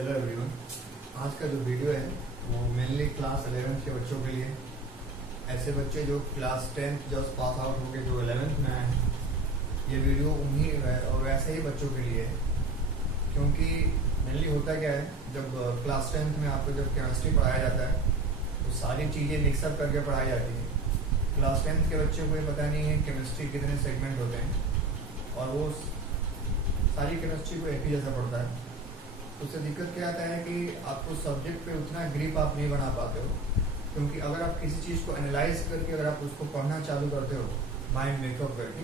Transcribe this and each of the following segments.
Hello everyone. आज का जो वीडियो है वो मेनली क्लास 11th के बच्चों के लिए, ऐसे बच्चे जो class 10th just pass out होके जो 11th में आए हैं। ये वीडियो उन्हीं और वैसे ही बच्चों के लिए है, क्योंकि मेनली होता क्या है, जब क्लास 10th में आपको जब केमिस्ट्री पढ़ाया जाता है तो सारी चीज़ें मिक्सअप करके पढ़ाई जाती है। क्लास 10th के बच्चों को ये पता नहीं है केमिस्ट्री कितने सेगमेंट होते हैं, और वो सारी केमिस्ट्री को एक ही जैसा पढ़ता है। उससे दिक्कत क्या आता है कि आपको सब्जेक्ट पे उतना ग्रिप आप नहीं बना पाते हो, क्योंकि अगर आप किसी चीज़ को एनालाइज करके अगर आप उसको पढ़ना चालू करते हो माइंड मेकअप करके,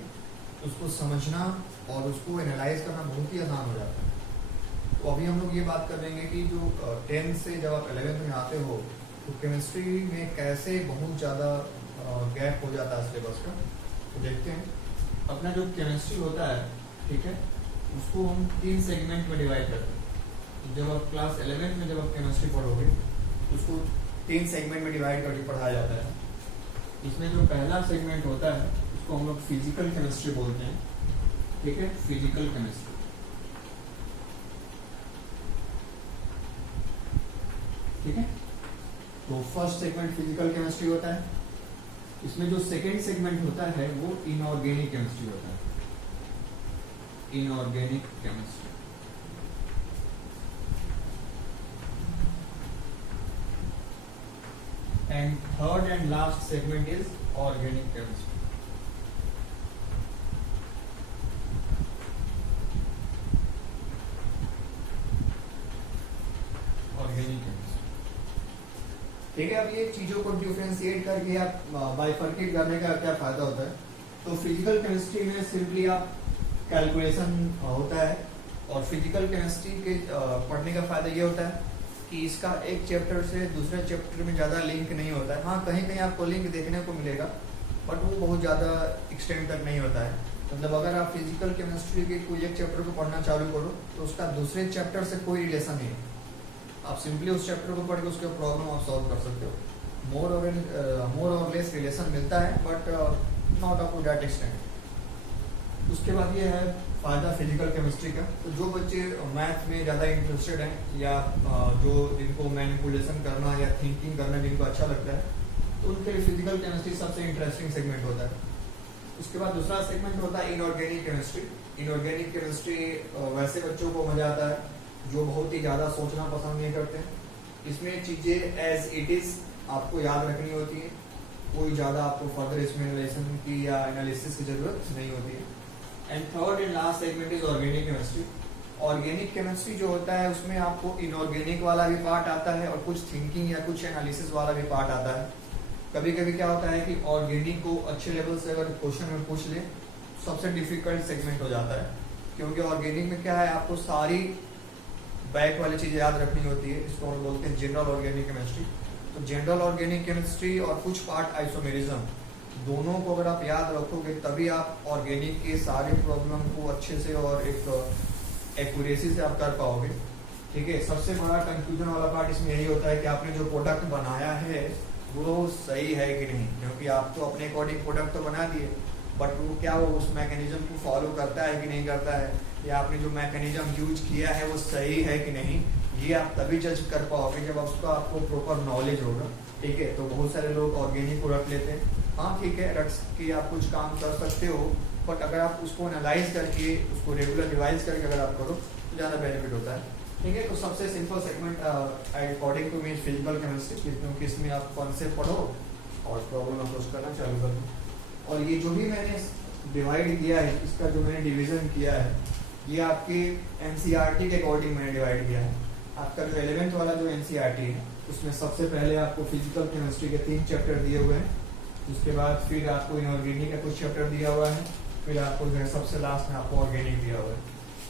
तो उसको समझना और उसको एनालाइज करना बहुत ही आसान हो जाता है। तो अभी हम लोग ये बात कर लेंगे कि जो 10th से जब आप 11th में आते हो तो केमिस्ट्री में कैसे बहुत ज़्यादा गैप हो जाता है सिलेबस का। तो देखते हैं, अपना जो केमिस्ट्री होता है, ठीक है, उसको हम 3 सेगमेंट में डिवाइड करते हैं। जब आप क्लास 11th में जब आप केमिस्ट्री पढ़ोगे उसको 3 सेगमेंट में डिवाइड करके पढ़ाया जाता है। इसमें जो पहला सेगमेंट होता है उसको हम लोग फिजिकल केमिस्ट्री बोलते हैं, ठीक है, फिजिकल केमिस्ट्री। ठीक है, तो फर्स्ट सेगमेंट फिजिकल केमिस्ट्री होता है। इसमें जो सेकेंड सेगमेंट होता है वो इनऑर्गेनिक केमिस्ट्री होता है, inorganic chemistry. And third and last segment is organic chemistry. Organic chemistry. ठीक है, अब ये चीजों को डिफरेंशिएट करके आप बाइफरकेट करने का क्या फायदा होता है। तो फिजिकल केमिस्ट्री में सिंपली आप कैलकुलेशन होता है, और फिजिकल केमिस्ट्री के पढ़ने का फायदा ये होता है कि इसका एक चैप्टर से दूसरे चैप्टर में ज़्यादा लिंक नहीं होता है। हाँ, कहीं कहीं आपको लिंक देखने को मिलेगा, बट वो बहुत ज़्यादा एक्सटेंड तक नहीं होता है। मतलब अगर आप फिजिकल केमिस्ट्री के कोई एक चैप्टर को पढ़ना चालू करो तो उसका दूसरे चैप्टर से कोई रिलेशन नहीं है। आप सिंपली उस चैप्टर को पढ़ के उसके प्रॉब्लम आप सॉल्व कर सकते हो। मोर और लेस रिलेशन मिलता है, but not up to that extent. उसके बाद ये है फायदा फिजिकल केमिस्ट्री का। तो जो बच्चे मैथ में ज़्यादा इंटरेस्टेड हैं, या जो जिनको मैनिपुलेशन करना या थिंकिंग करना जिनको अच्छा लगता है, तो उनके लिए फिजिकल केमिस्ट्री सबसे इंटरेस्टिंग सेगमेंट होता है। उसके बाद दूसरा सेगमेंट होता है इनऑर्गेनिक केमिस्ट्री। इनऑर्गेनिक केमिस्ट्री वैसे बच्चों को मजा आता है जो बहुत ही ज़्यादा सोचना पसंद नहीं करते हैं। इसमें चीज़ें एज इट इज़ आपको याद रखनी होती है, कोई ज़्यादा आपको फर्दर इसमें एनालिसिस की या एनालिसिस की ज़रूरत नहीं होती है। And third and last segment is organic chemistry. Organic chemistry जो होता है उसमें आपको इनऑर्गेनिक वाला भी पार्ट आता है और कुछ थिंकिंग या कुछ एनालिसिस वाला भी पार्ट आता है। कभी कभी क्या होता है कि ऑर्गेनिक को अच्छे लेवल से अगर क्वेश्चन में पूछ ले, सबसे डिफिकल्ट सेगमेंट हो जाता है, क्योंकि ऑर्गेनिक में क्या है, आपको सारी बैक वाली चीज़ें याद रखनी होती है। इसको हम बोलते हैं जनरल ऑर्गेनिक केमिस्ट्री। तो जनरल ऑर्गेनिक केमिस्ट्री और कुछ पार्ट आइसोमेरिज्म, दोनों को अगर आप याद रखोगे तभी आप ऑर्गेनिक के सारे प्रॉब्लम को अच्छे से और एक एक्यूरेसी से आप कर पाओगे। ठीक है, सबसे बड़ा कंफ्यूजन वाला पार्ट इसमें यही होता है कि आपने जो प्रोडक्ट बनाया है वो सही है कि नहीं, क्योंकि आप तो अपने अकॉर्डिंग प्रोडक्ट तो बना दिए, बट वो क्या वो उस मैकेनिज्म को फॉलो करता है कि नहीं करता है, या आपने जो मैकेनिज्म यूज किया है वो सही है कि नहीं, ये आप तभी जज कर पाओगे जब उसका आपको प्रॉपर नॉलेज होगा। ठीक है, तो बहुत सारे लोग ऑर्गेनिक को रख लेते हैं। हाँ ठीक है, रख के आप कुछ काम कर सकते हो, बट अगर आप उसको एनालाइज करके उसको रेगुलर रिवाइज करके अगर आप करो तो ज़्यादा बेनिफिट होता है। ठीक है, तो सबसे simple segment according to me physical chemistry, क्योंकि इसमें आप कॉन्सेप्ट पढ़ो और प्रॉब्लम अप्रोच करना चालू कर दो। और ये जो भी मैंने डिवाइड किया है, इसका जो मैंने डिवीज़न किया है, ये आपके NCERT के अकॉर्डिंग मैंने डिवाइड किया है। आपका जो 11th वाला जो NCERT है उसमें सबसे पहले आपको फिजिकल केमिस्ट्री के 3 चैप्टर दिए हुए हैं। उसके बाद फिर आपको इनऑर्गेनिक का कुछ चैप्टर दिया हुआ है, फिर आपको जो है सबसे लास्ट में आपको ऑर्गेनिक दिया हुआ है।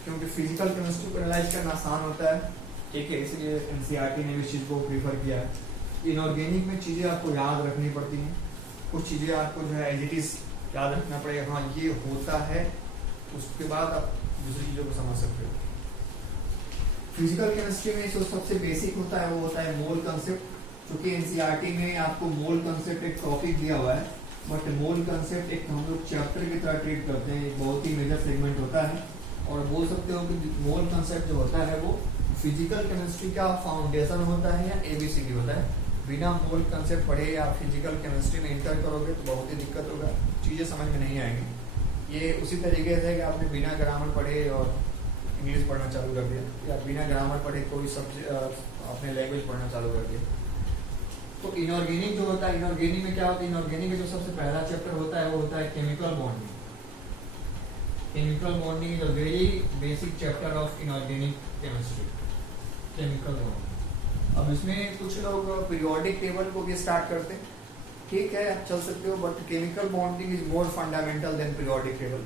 क्योंकि फिजिकल केमिस्ट्री को एनालाइज करना आसान होता है, ठीक है, इसलिए NCERT ने इस चीज़ को प्रीफर किया है। इनऑर्गेनिक में चीज़ें आपको याद रखनी पड़ती हैं, कुछ चीज़ें आपको जो है एज इट इज याद रखना पड़ेगा, हाँ ये होता है, उसके बाद आप दूसरी चीज़ों को समझ सकते हो। फिजिकल केमिस्ट्री में जो सबसे बेसिक होता है वो होता है मोल कंसेप्ट। क्योंकि NCERT में आपको मोल कंसेप्ट एक टॉपिक दिया हुआ है, बट मोल कंसेप्ट एक हम लोग चैप्टर की तरह ट्रीट करते हैं, एक बहुत ही मेजर सेगमेंट होता है। और बोल सकते हो कि मोल कंसेप्ट जो होता है वो फिजिकल केमिस्ट्री का फाउंडेशन होता है या एबीसीडी होता है। बिना मोल कंसेप्ट पढ़े या फिजिकल केमिस्ट्री में इंटर करोगे तो बहुत ही दिक्कत होगा, चीज़ें समझ में नहीं आएंगी। ये उसी तरीके से कि आपने बिना ग्रामर पढ़े और इंग्लिश पढ़ना चालू कर दिया, या बिना ग्रामर पढ़े कोई सब्जेक्ट अपने लैंग्वेज पढ़ना चालू कर दिया। तो इनऑर्गेनिक जो होता है, इनऑर्गेनिक में क्या होता है, इनऑर्गेनिक में जो सबसे पहला चैप्टर होता है वो होता है chemical bonding. Chemical bonding is a very basic chapter of inorganic chemistry, chemical bonding. अब इसमें कुछ लोग पीरियोडिक टेबल को भी स्टार्ट करते हैं, ठीक है आप चल सकते हो, but chemical bonding is more fundamental than periodic table.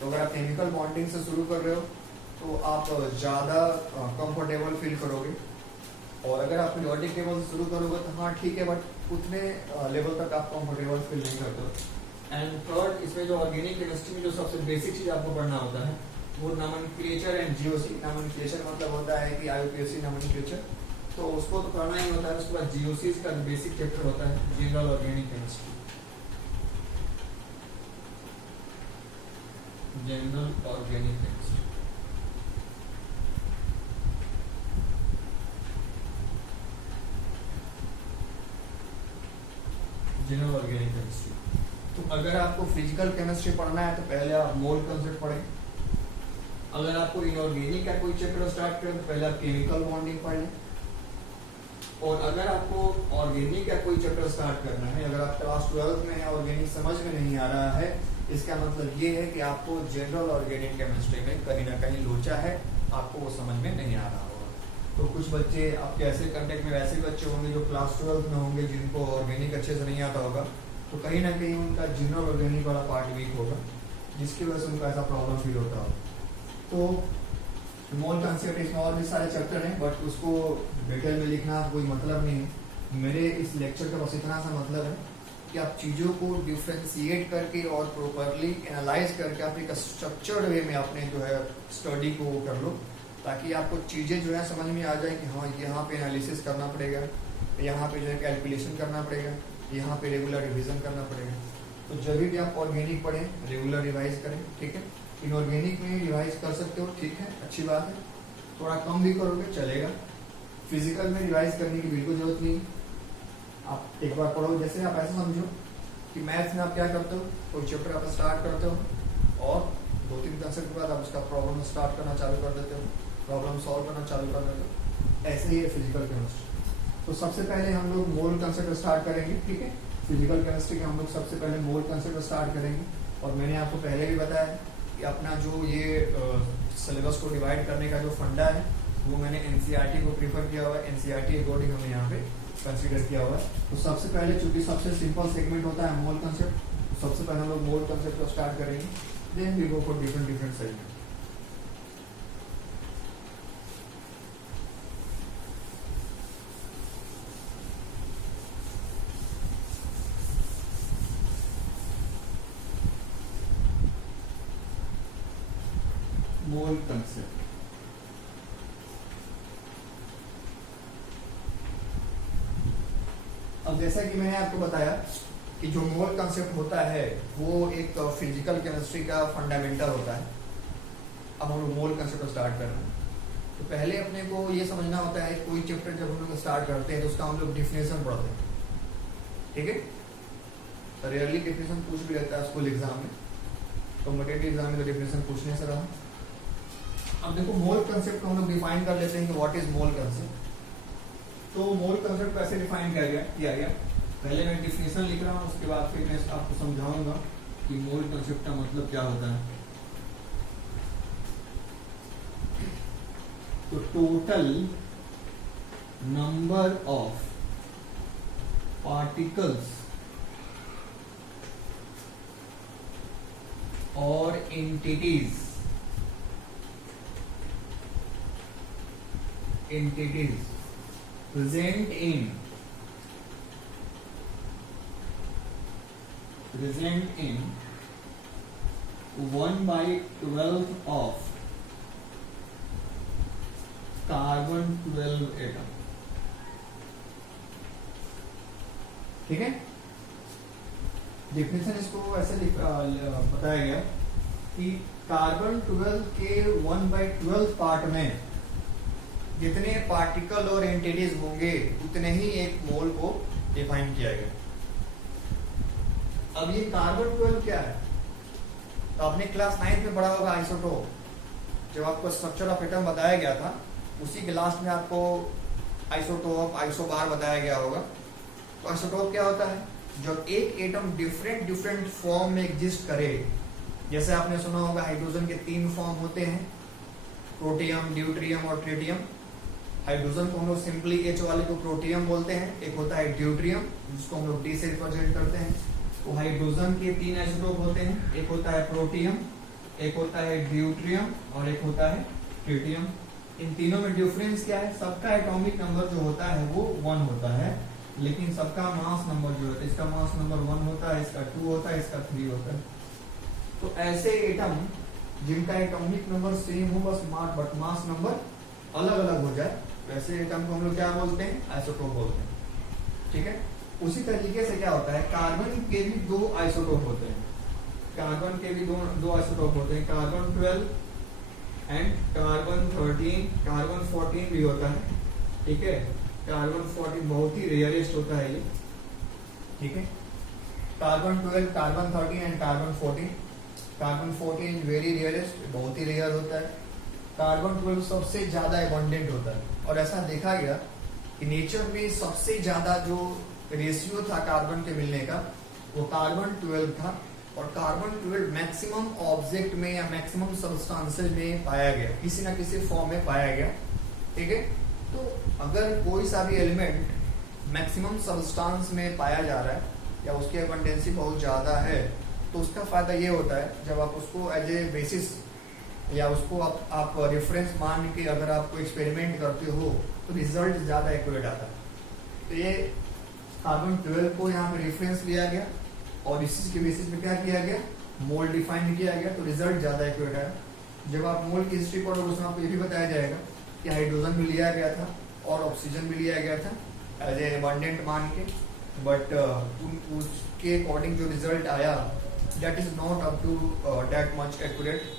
तो अगर आप केमिकल बॉन्डिंग से शुरू कर रहे हो तो आप ज़्यादा कंफर्टेबल फील करोगे, और अगर आप पीरियोडिक टेबल से शुरू करोगे तो हाँ ठीक है, बट उतने लेवल तक आप कंफर्टेबल फील नहीं करते हो। एंड थर्ड, इसमें जो ऑर्गेनिक केमिस्ट्री में जो सबसे बेसिक चीज़ आपको पढ़ना होता है वो नोमेनक्लेचर एंड जीओसी। नोमेनक्लेचर मतलब होता है कि आईयूपीएसी नोमेनक्लेचर, तो उसको तो करना ही होता है। उसके बाद जीओसी का बेसिक चैप्टर होता है general organic chemistry, general organic chemistry. General organic chemistry. तो अगर आपको फिजिकल केमिस्ट्री पढ़ना है तो पहले आप मोल कंसेप्ट पढ़ें। अगर आपको इनऑर्गेनिक का कोई चैप्टर स्टार्ट करें तो पहले आप केमिकल बॉन्डिंग पढ़ लें। और अगर आपको ऑर्गेनिक का कोई चैप्टर स्टार्ट करना है, अगर आप क्लास 12 में है, ऑर्गेनिक समझ में नहीं आ रहा है, इसका मतलब ये है कि आपको जनरल ऑर्गेनिक केमिस्ट्री में कहीं ना कहीं लोचा है, आपको वो समझ में नहीं आ रहा होगा। तो कुछ बच्चे आपके ऐसे कंटेक्ट में वैसे बच्चे होंगे जो क्लास 12 में होंगे, जिनको ऑर्गेनिक अच्छे से नहीं आता होगा, तो कहीं ना कहीं उनका जनरल ऑर्गेनिक वाला पार्ट वीक होगा, जिसकी वजह से उनको ऐसा प्रॉब्लम फील होता होगा। तो मोल कंसेप्ट इसमें और भी सारे चैप्टर हैं, बट उसको डिटेल में लिखना कोई मतलब नहीं है। मेरे इस लेक्चर का बस इतना सा मतलब है कि आप चीज़ों को डिफ्रेंशिएट करके और प्रॉपरली एनालाइज करके आप एक स्ट्रक्चर्ड वे में अपने जो है स्टडी को कर लो, ताकि आपको चीज़ें जो है समझ में आ जाए कि हाँ यहाँ पे एनालिसिस करना पड़ेगा, यहाँ पे जो है कैलकुलेशन करना पड़ेगा, यहाँ पे रेगुलर रिवीजन करना पड़ेगा। तो जब भी आप ऑर्गेनिक पढ़ें रेगुलर रिवाइज करें, ठीक है। इनऑर्गेनिक में रिवाइज कर सकते हो, ठीक है, अच्छी बात है, थोड़ा कम भी करोगे चलेगा। फिजिकल में रिवाइज करने की बिल्कुल जरूरत नहीं, आप एक बार पढ़ो। जैसे आप ऐसा समझो कि मैथ्स में आप क्या करते हो, कोई चैप्टर आप स्टार्ट करते हो और 2-3 कंसेप्ट के बाद आप उसका प्रॉब्लम स्टार्ट करना चालू कर देते हो, प्रॉब्लम सॉल्व करना चालू कर देते हो। ऐसे ही है फिजिकल केमिस्ट्री। तो सबसे पहले हम लोग मोल कंसेप्ट स्टार्ट करेंगे, ठीक है। फिजिकल केमिस्ट्री के हम लोग सबसे पहले मोल कंसेप्ट स्टार्ट करेंगे। और मैंने आपको पहले भी बताया कि अपना जो ये सिलेबस को डिवाइड करने का जो फंडा है वो मैंने एनसीईआरटी को प्रीफर किया हुआ है, एनसीईआरटी अकॉर्डिंग हमने यहाँ पे कंसीडर किया हुआ है। तो सबसे पहले चूंकि सबसे सिंपल सेगमेंट होता है मोल कंसेप्ट, तो सबसे पहले हम लोग मोल कंसेप्ट को स्टार्ट करेंगे, then we go for different segment. Mole concept, अब जैसा कि मैंने आपको बताया कि जो मोल कंसेप्ट होता है वो एक फिजिकल केमिस्ट्री का फंडामेंटल होता है। अब हम लोग मोल कंसेप्ट स्टार्ट कर रहे हैं, तो पहले अपने को ये समझना होता है कोई चैप्टर जब हम लोग स्टार्ट करते हैं तो उसका हम लोग डिफिनेशन पढ़ते हैं, ठीक है। रेयरली डिफिनेशन पूछ भी रहता है स्कूल एग्जाम में, कॉम्पिटिटिव एग्जाम में तो डिफिनेशन पूछने से रहा। अब देखो मोल कंसेप्ट को हम लोग डिफाइन कर लेते हैं कि व्हाट इज मोल कंसेप्ट। तो मोल कंसेप्ट कैसे डिफाइन किया गया, पहले मैं डिफिनेशन लिख रहा हूँ, उसके बाद फिर मैं आपको समझाऊंगा कि मोल कंसेप्ट का मतलब क्या होता है। तो टोटल नंबर ऑफ पार्टिकल्स और entities present in 1/12 of carbon 12 atom, ठीक है। डेफिनेशन इसको ऐसे बताया गया कि कार्बन 12 के 1/12 पार्ट में जितने पार्टिकल और एंटिटीज होंगे उतने ही एक मोल को डिफाइन किया गया। अब ये कार्बन 12 क्या है? तो आपने क्लास 9 में पढ़ा होगा आइसोटोप, जब आपको स्ट्रक्चर ऑफ एटम बताया गया था उसी के लास्ट में आपको आइसोटोप आइसोबार बताया गया होगा। तो आइसोटोप क्या होता है? जब एक एटम डिफरेंट फॉर्म में एग्जिस्ट करे, जैसे आपने सुना होगा हाइड्रोजन के 3 फॉर्म होते हैं, प्रोटियम, ड्यूट्रियम और ट्रिटियम। हाइड्रोजन को हम लोग सिंपली H वाले को प्रोटियम बोलते हैं, एक होता है ड्यूट्रियम जिसको हम लोग D से रिप्रेजेंट करते हैं। तो हाइड्रोजन के 3 आइसोटोप होते हैं, एक होता है प्रोटियम, एक होता है ड्यूट्रियम और एक होता है ट्रिटियम। इन तीनों में डिफरेंस क्या है? सबका एटॉमिक नंबर जो होता है वो 1 होता है, लेकिन सबका मास नंबर जो होता है, इसका मास नंबर 1 होता है, इसका 2 होता है, इसका 3 होता है। तो ऐसे एटम जिनका एटॉमिक नंबर सेम हो बस बट मास नंबर अलग अलग हो जाए, वैसे एटम को हम लोग क्या बोलते हैं? आइसोटोप बोलते हैं। ठीक है, उसी तरीके से क्या होता है, कार्बन के भी 2 आइसोटोप होते हैं। कार्बन के भी दो आइसोटोप होते हैं, कार्बन 12 एंड कार्बन 13। कार्बन 14 भी होता है। ठीक है, कार्बन 14 बहुत ही रेयरेस्ट होता है ये। ठीक है, carbon 12, carbon 13 and carbon 14। Carbon 14 very rarest, बहुत ही रेयर होता है। कार्बन 12 सबसे ज्यादा एबंडेंट होता है, और ऐसा देखा गया कि नेचर में सबसे ज्यादा जो रेशियो था कार्बन के मिलने का वो कार्बन 12 था। और कार्बन 12 मैक्सिमम ऑब्जेक्ट में या मैक्सिमम सब्सटेंसेस में पाया गया, किसी ना किसी फॉर्म में पाया गया। ठीक है, तो अगर कोई सा भी एलिमेंट मैक्सिमम सब्सटेंस में पाया जा रहा है या उसकी एबंडेंसी बहुत ज्यादा है, तो उसका फायदा ये होता है जब आप उसको एज ए बेसिस या उसको आप रेफरेंस मान के अगर आपको एक्सपेरिमेंट करते हो तो रिजल्ट ज्यादा एक्यूरेट आता है। तो ये कार्बन 12 को यहाँ पे रेफरेंस लिया गया और इसी के बेसिस पे क्या किया गया? मोल डिफाइन किया गया, तो रिजल्ट ज्यादा एक्यूरेट आया। जब आप मोल की हिस्ट्री पढ़ोगे उसमें आपको ये भी बताया जाएगा कि हाइड्रोजन भी लिया गया था और ऑक्सीजन भी लिया गया था एज ए एबंडेंट मान के, बट उसके अकॉर्डिंग जो रिजल्ट आया that is not up to that much accurate.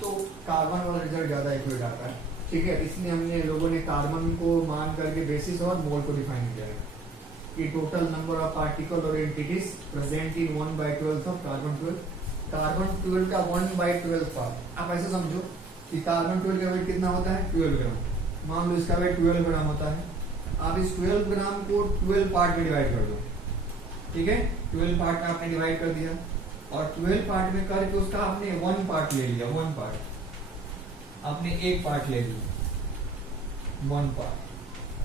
तो कार्बन वाला रिजल्ट ज्यादा एक्यूरेट आता है। ठीक है, इसलिए हमने लोगों ने कार्बन को मान करके बेसिस और मोल को डिफाइन किया है कि टोटल नंबर ऑफ पार्टिकल और entities present in 1/12 of carbon 12। Carbon 12 का 1/12 पार्ट आप ऐसे समझो कि कार्बन 12 का वेट कितना होता है? 12 ग्राम। मान लो इसका वेट 12 ग्राम होता है, आप इस 12 ग्राम को 12 पार्ट में डिवाइड कर दो। ठीक है, 12 पार्ट में आपने डिवाइड कर दिया और 12 पार्ट में करके उसका आपने 1 पार्ट ले लिया। 1 पार्ट आपने 1 पार्ट ले लिया, 1 पार्ट,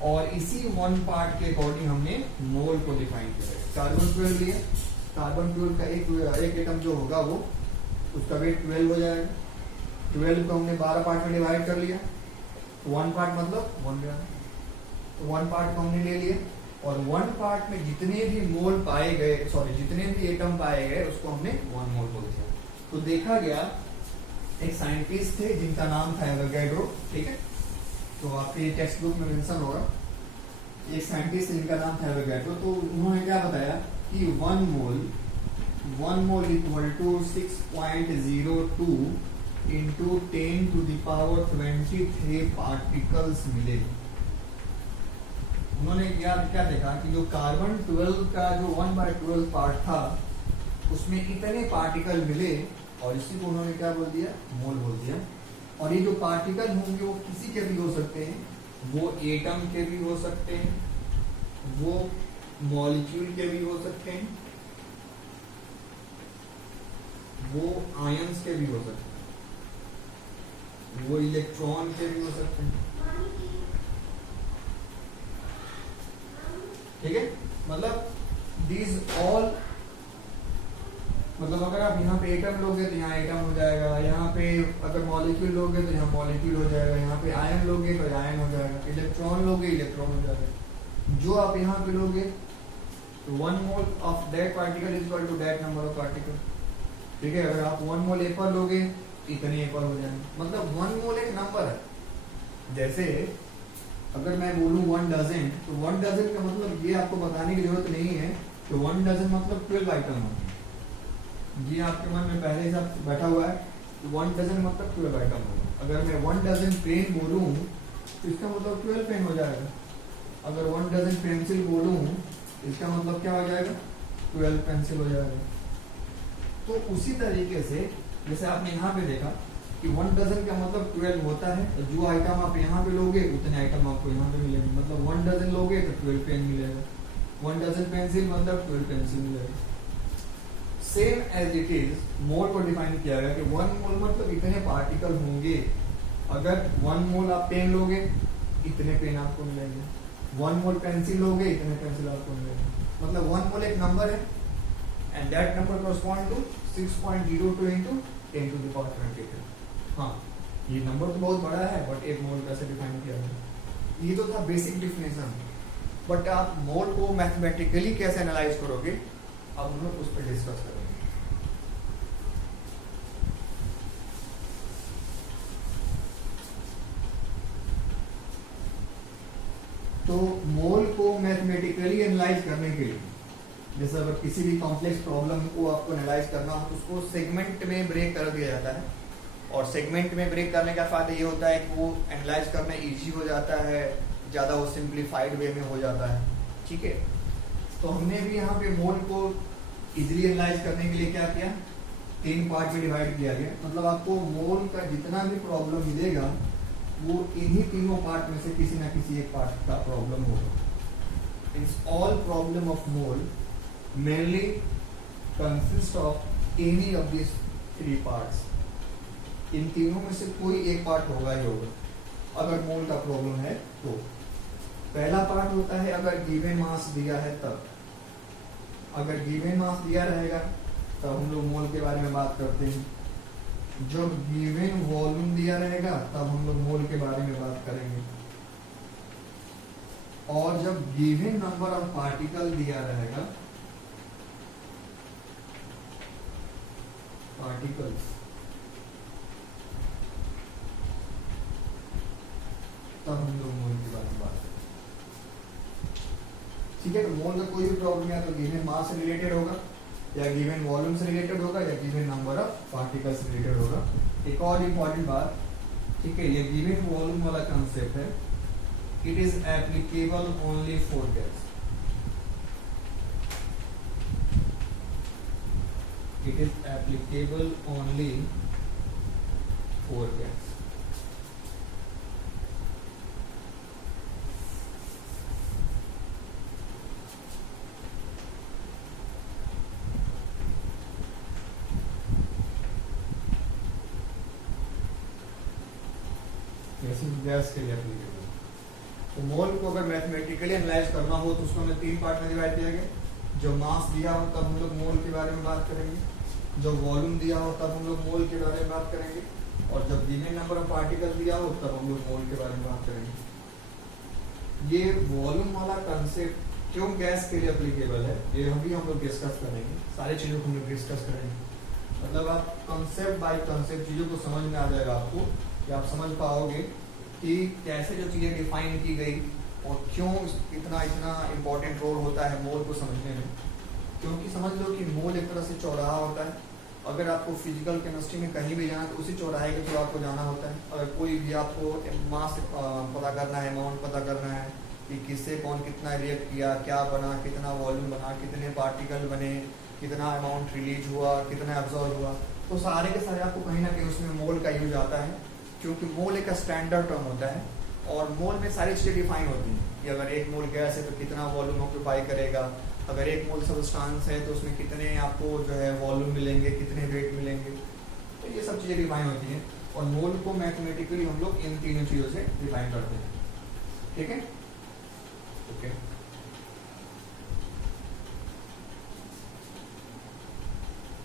और इसी 1 पार्ट के अकॉर्डिंग हमने मोल को डिफाइन किया। कार्बन 12 लिया, कार्बन 12 का एक एटम जो होगा वो उसका वेट 12 हो जाएगा। 12 को हमने 12 पार्ट में डिवाइड कर लिया, 1 पार्ट मतलब 1 ग्राम। तो 1 पार्ट को हमने ले लिया और 1 पार्ट में जितने भी मोल पाए गए, सॉरी जितने भी एटम पाए गए उसको हमने 1 मोल बोल दिया। तो देखा गया एक साइंटिस्ट थे जिनका नाम था एवोगैड्रो। ठीक है, तो आपके टेक्स्ट बुक में मेंशन होगा, एक साइंटिस्ट जिनका नाम था एवोगैड्रो। तो उन्होंने क्या बताया कि 1 mole equal to 6.02 into 10 to the power 23 particles मिले। उन्होंने क्या देखा कि जो कार्बन 12 का जो 1/12 पार्ट था उसमें इतने पार्टिकल मिले और इसी को उन्होंने क्या बोल दिया? मोल बोल दिया। और ये जो पार्टिकल होंगे वो किसी के भी हो सकते हैं, वो एटम के भी हो सकते हैं, वो मॉलिक्यूल के भी हो सकते हैं, वो आयंस के भी हो सकते हैं, वो इलेक्ट्रॉन के भी हो सकते हैं। ठीक है, मतलब दीज ऑल, मतलब अगर आप यहाँ पे एटम लोगे तो यहाँ एटम हो जाएगा, यहाँ पे अगर मॉलिक्यूल लोगे तो यहाँ मॉलिक्यूल हो जाएगा, यहाँ पे आयन लोगे तो आयन हो जाएगा, इलेक्ट्रॉन लोगे इलेक्ट्रॉन हो जाएगा। जो आप यहाँ पे लोगे तो 1 mole of that particle is equal to that number of particle. ठीक है, अगर आप 1 मोल एप्पल लोगे इतने एप्पल हो जाएंगे। मतलब 1 मोल एक नंबर है। जैसे अगर मैं बोलूँ 1 डजन, तो 1 डजन का मतलब ये आपको बताने की जरूरत नहीं है कि 1 डजन मतलब 12 आइटम होते हैं। ये आपके मन में पहले से बैठा हुआ है, 1 डजन मतलब 12 आइटम होगा। अगर मैं 1 डजन पेन बोलूँ तो इसका मतलब 12 पेन हो जाएगा। अगर 1 डजन पेंसिल बोलूँ इसका मतलब क्या हो जाएगा, 12 पेंसिल हो जाएगा। तो उसी तरीके से जैसे आपने यहाँ पे देखा कि 1 डजन का मतलब 12 होता है, तो जो आइटम आप यहाँ पे लोगे उतने आइटम आपको यहाँ पे मिलेंगे। मतलब 1 डजन लोगे तो 12 पेन मिलेगा, 1 डजन पेंसिल मतलब 12 पेंसिल मिलेगा। Same as it is mole को डिफाइन किया गया कि 1 मोल मतलब इतने पार्टिकल होंगे। अगर 1 मोल आप पेन लोगे इतने पेन आपको मिलेंगे, 1 मोल पेंसिल लोगे इतने पेंसिल आपको मिलेंगे। मतलब 1 मोल एक नंबर है and that number correspond to 6.02 into 10 to the power 22। हाँ, ये नंबर तो बहुत बड़ा है, बट एक मोल कैसे डिफाइन किया गया, ये तो था बेसिक डिफिनेशन। बट आप मोल को मैथमेटिकली कैसे एनालाइज करोगे, अब हम लोग उस पर डिस्कस करेंगे। तो मोल को मैथमेटिकली एनालाइज करने के लिए, जैसे अगर किसी भी कॉम्प्लेक्स प्रॉब्लम को आपको एनालाइज करना हो तो उसको सेगमेंट में ब्रेक कर दिया जाता है। और सेगमेंट में ब्रेक करने का फायदा ये होता है कि वो एनालाइज करना इजी हो जाता है, ज़्यादा वो सिंप्लीफाइड वे में हो जाता है। ठीक है, तो हमने भी यहाँ पे मोल को इजीली एनालाइज करने के लिए क्या किया, 3 पार्ट में डिवाइड किया गया। मतलब आपको मोल का जितना भी प्रॉब्लम मिलेगा वो इन्हीं तीनों पार्ट में से किसी ना किसी एक पार्ट का प्रॉब्लम होगा। Means all problem of mole mainly consist of any of these 3 parts। इन तीनों में से कोई एक पार्ट होगा ही होगा अगर मोल का प्रॉब्लम है तो। पहला पार्ट होता है अगर गिवन मास दिया है तब। अगर गिवन मास दिया रहेगा तब हम लोग मोल के बारे में बात करते हैं। जब गिवन वॉल्यूम दिया रहेगा तब हम लोग मोल के बारे में बात करेंगे। और जब गिवन नंबर ऑफ पार्टिकल दिया रहेगा, पार्टिकल्स, तब हम लोग मोल के बारे में बात करेंगे। ठीक है, तो मोल का कोई भी प्रॉब्लम या तो गिवन मास से रिलेटेड होगा, या गिवन वॉल्यूम से रिलेटेड होगा, या गिवन नंबर ऑफ पार्टिकल्स से रिलेटेड होगा। एक और इम्पॉर्टेंट बात, ठीक है, ये गिवन वॉल्यूम वाला कंसेप्ट है, it is applicable only for gas. It is applicable only for gas। Gas के लिए एप्लीकेबल। तो मोल को अगर मैथमेटिकली एनालाइज करना हो तो उसको हमें 3 पार्ट में डिवाइड किया गया। जो मास दिया हो तब हम लोग मोल के बारे में बात करेंगे, जो वॉल्यूम दिया हो तब हम लोग मोल के बारे में बात करेंगे, और जब गिवन नंबर ऑफ पार्टिकल दिया हो तब हम लोग मोल के बारे में बात करेंगे। ये वॉल्यूम वाला कंसेप्ट क्यों गैस के लिए एप्लीकेबल है, ये अभी हम लोग डिस्कस करेंगे। सारी चीज़ों को हम लोग डिस्कस करेंगे। मतलब आप कंसेप्ट बाय कंसेप्ट चीज़ों को समझ में आ जाएगा आपको, कि आप समझ पाओगे कि कैसे जो चीज़ें डिफाइन की गई और क्यों इतना इम्पोर्टेंट रोल होता है मोल को समझने में। क्योंकि समझ लो कि मोल एक तरह से चौराहा होता है। अगर आपको फिजिकल केमिस्ट्री में कहीं भी जाना तो उसी चौराहे के थ्रू आपको जाना होता है। अगर कोई भी आपको मास पता करना है, अमाउंट पता करना है कि किससे कौन कितना रिएक्ट किया, क्या बना, कितना वॉल्यूम बना, कितने पार्टिकल बने, कितना अमाउंट रिलीज हुआ, कितना एब्जॉर्ब हुआ, तो सारे के सारे आपको कहीं ना कहीं उसमें मोल का यूज आता है। क्योंकि मोल एक स्टैंडर्ड टर्म होता है और मोल में सारी चीज़ें डिफाइन होती हैं कि अगर 1 मोल गैस है तो कितना वॉल्यूम ऑक्यूपाई करेगा, अगर 1 मोल सब्सटेंस है तो उसमें कितने आपको जो है वॉल्यूम मिलेंगे, कितने वेट मिलेंगे, तो ये सब चीज़ें डिफाइन होती हैं। और मोल को मैथमेटिकली हम लोग इन तीनों चीज़ों से डिफाइन करते हैं। ठीक है, ओके।